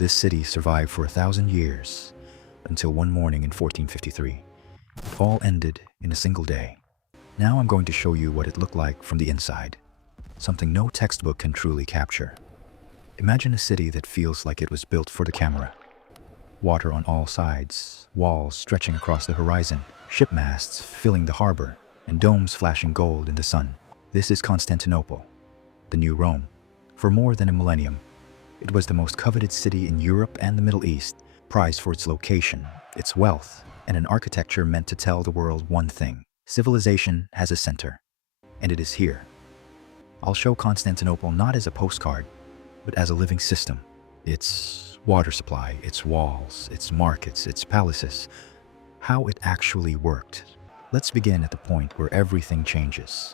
This city survived for 1,000 years, until one morning in 1453. It all ended in a single day. Now I'm going to show you what it looked like from the inside, something no textbook can truly capture. Imagine a city that feels like it was built for the camera. Water on all sides, walls stretching across the horizon, ship masts filling the harbor, and domes flashing gold in the sun. This is Constantinople, the new Rome. For more than a millennium, it was the most coveted city in Europe and the Middle East, prized for its location, its wealth, and an architecture meant to tell the world one thing: civilization has a center, and it is here. I'll show Constantinople not as a postcard, but as a living system. Its water supply, its walls, its markets, its palaces, how it actually worked. Let's begin at the point where everything changes.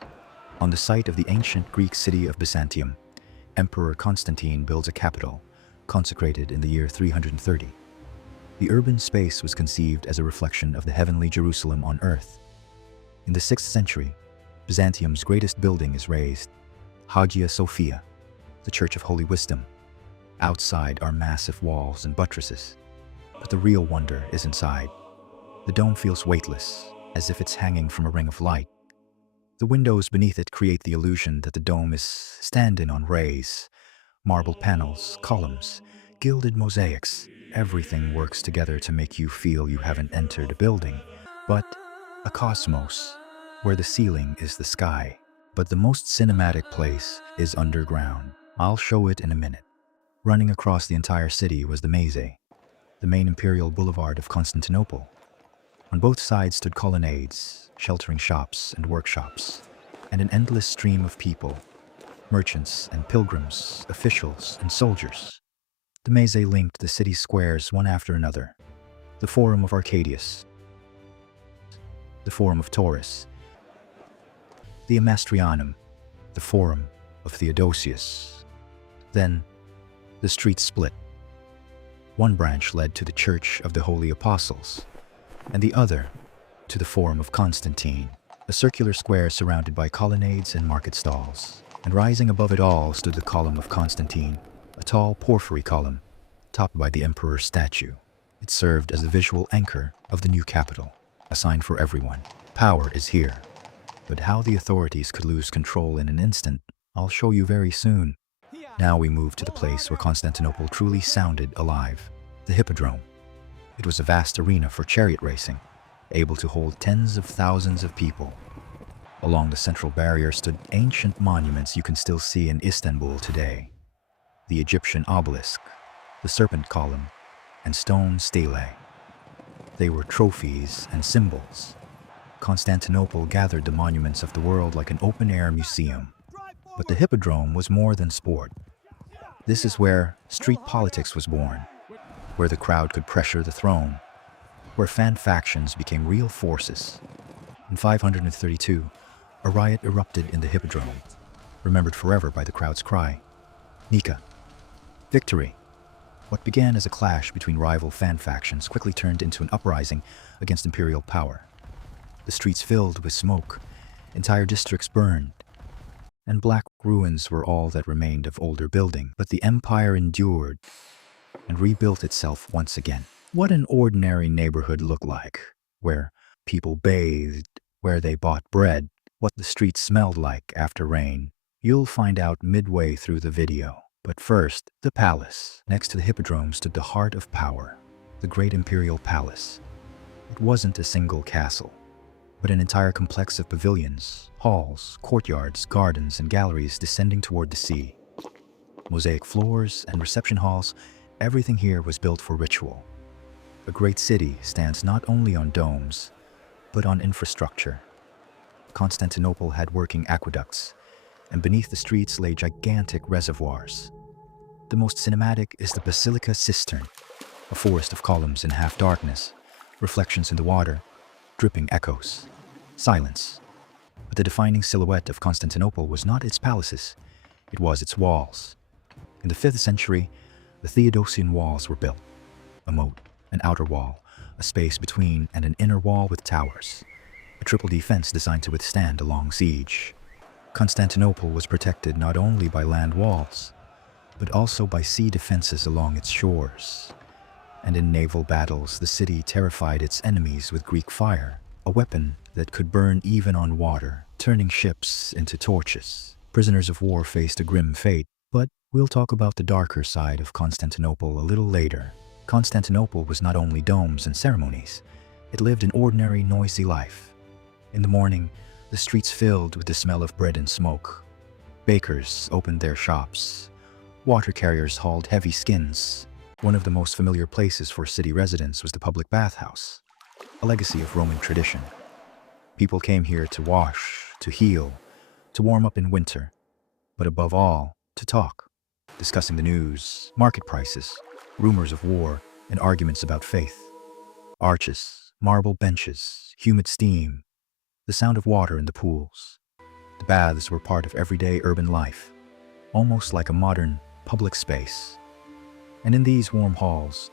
On the site of the ancient Greek city of Byzantium, Emperor Constantine builds a capital, consecrated in the year 330. The urban space was conceived as a reflection of the heavenly Jerusalem on earth. In the 6th century, Byzantium's greatest building is raised, Hagia Sophia, the Church of Holy Wisdom. Outside are massive walls and buttresses, but the real wonder is inside. The dome feels weightless, as if it's hanging from a ring of light. The windows beneath it create the illusion that the dome is standing on rays. Marble panels, columns, gilded mosaics, everything works together to make you feel you haven't entered a building, but a cosmos, where the ceiling is the sky. But the most cinematic place is underground. I'll show it in a minute. Running across the entire city was the Maze, the main imperial boulevard of Constantinople. On both sides stood colonnades, sheltering shops and workshops, and an endless stream of people, merchants and pilgrims, officials and soldiers. The Maze linked the city's squares one after another: the Forum of Arcadius, the Forum of Taurus, the Amastrianum, the Forum of Theodosius. Then, the streets split. One branch led to the Church of the Holy Apostles, and the other to the Forum of Constantine, a circular square surrounded by colonnades and market stalls. And rising above it all stood the Column of Constantine, a tall porphyry column, topped by the emperor's statue. It served as the visual anchor of the new capital, a sign for everyone: power is here. But how the authorities could lose control in an instant, I'll show you very soon. Now we move to the place where Constantinople truly sounded alive, the Hippodrome. It was a vast arena for chariot racing, able to hold tens of thousands of people. Along the central barrier stood ancient monuments you can still see in Istanbul today: the Egyptian obelisk, the serpent column, and stone stelae. They were trophies and symbols. Constantinople gathered the monuments of the world like an open-air museum. But the Hippodrome was more than sport. This is where street politics was born, where the crowd could pressure the throne, where fan factions became real forces. In 532, a riot erupted in the Hippodrome, remembered forever by the crowd's cry, Nika, victory. What began as a clash between rival fan factions quickly turned into an uprising against imperial power. The streets filled with smoke, entire districts burned, and black ruins were all that remained of older building. But the empire endured and rebuilt itself once again. What an ordinary neighborhood looked like, where people bathed, where they bought bread, what the streets smelled like after rain. You'll find out midway through the video. But first, the palace. Next to the Hippodrome stood the heart of power, the great imperial palace. It wasn't a single castle, but an entire complex of pavilions, halls, courtyards, gardens, and galleries descending toward the sea. Mosaic floors and reception halls, everything here was built for ritual. A great city stands not only on domes, but on infrastructure. Constantinople had working aqueducts, and beneath the streets lay gigantic reservoirs. The most cinematic is the Basilica Cistern, a forest of columns in half darkness, reflections in the water, dripping echoes, silence. But the defining silhouette of Constantinople was not its palaces, it was its walls. In the 5th century, the Theodosian Walls were built, a moat, an outer wall, a space between, and an inner wall with towers, a triple defense designed to withstand a long siege. Constantinople was protected not only by land walls, but also by sea defenses along its shores. And in naval battles, the city terrified its enemies with Greek fire, a weapon that could burn even on water, turning ships into torches. Prisoners of war faced a grim fate, but we'll talk about the darker side of Constantinople a little later. Constantinople was not only domes and ceremonies, it lived an ordinary, noisy life. In the morning, the streets filled with the smell of bread and smoke. Bakers opened their shops. Water carriers hauled heavy skins. One of the most familiar places for city residents was the public bathhouse, a legacy of Roman tradition. People came here to wash, to heal, to warm up in winter, but above all, to talk, discussing the news, market prices, rumors of war, and arguments about faith. Arches, marble benches, humid steam, the sound of water in the pools. The baths were part of everyday urban life, almost like a modern public space. And in these warm halls,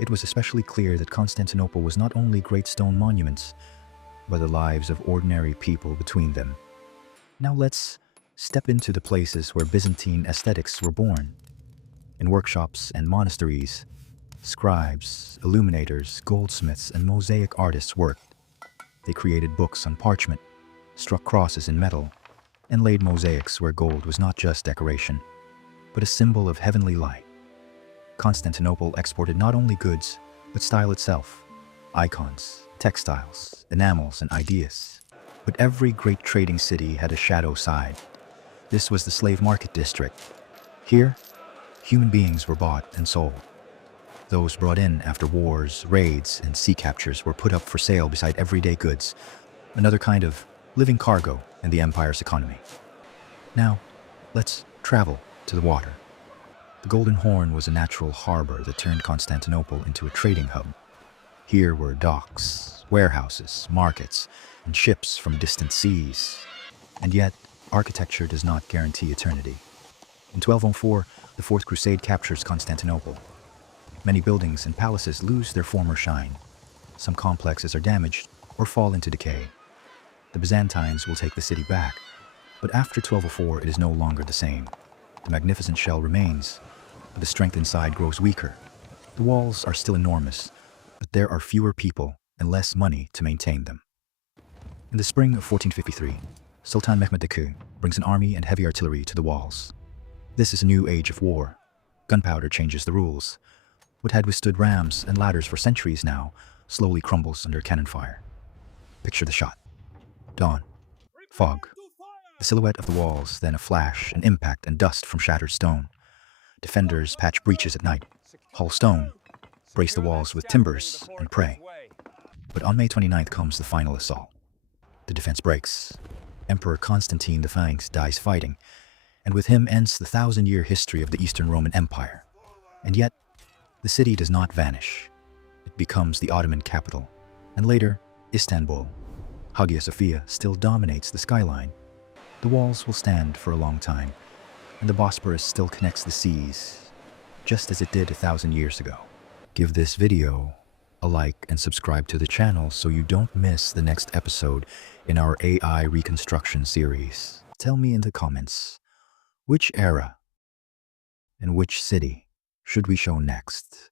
it was especially clear that Constantinople was not only great stone monuments, but the lives of ordinary people between them. Now let's step into the places where Byzantine aesthetics were born. In workshops and monasteries, scribes, illuminators, goldsmiths, and mosaic artists worked. They created books on parchment, struck crosses in metal, and laid mosaics where gold was not just decoration, but a symbol of heavenly light. Constantinople exported not only goods, but style itself, icons, textiles, enamels, and ideas. But every great trading city had a shadow side. This was the slave market district. Here, human beings were bought and sold. Those brought in after wars, raids, and sea captures were put up for sale beside everyday goods, another kind of living cargo in the empire's economy. Now, let's travel to the water. The Golden Horn was a natural harbor that turned Constantinople into a trading hub. Here were docks, warehouses, markets, and ships from distant seas. And yet, architecture does not guarantee eternity. In 1204, the Fourth Crusade captures Constantinople. Many buildings and palaces lose their former shine. Some complexes are damaged or fall into decay. The Byzantines will take the city back, but after 1204 it is no longer the same. The magnificent shell remains, but the strength inside grows weaker. The walls are still enormous, but there are fewer people and less money to maintain them. In the spring of 1453, Sultan Mehmed II brings an army and heavy artillery to the walls. This is a new age of war. Gunpowder changes the rules. What had withstood rams and ladders for centuries now slowly crumbles under cannon fire. Picture the shot. Dawn. Fog. The silhouette of the walls, then a flash, an impact, and dust from shattered stone. Defenders patch breaches at night, haul stone, brace the walls with timbers, and pray. But on May 29th comes the final assault. The defense breaks. Emperor Constantine the Phalanx dies fighting, and with him ends the 1,000-year history of the Eastern Roman Empire. And yet, the city does not vanish. It becomes the Ottoman capital, and later, Istanbul. Hagia Sophia still dominates the skyline. The walls will stand for a long time, and the Bosporus still connects the seas, just as it did 1,000 years ago. Give this video a like and subscribe to the channel so you don't miss the next episode in our AI Reconstruction series. Tell me in the comments, which era and which city should we show next?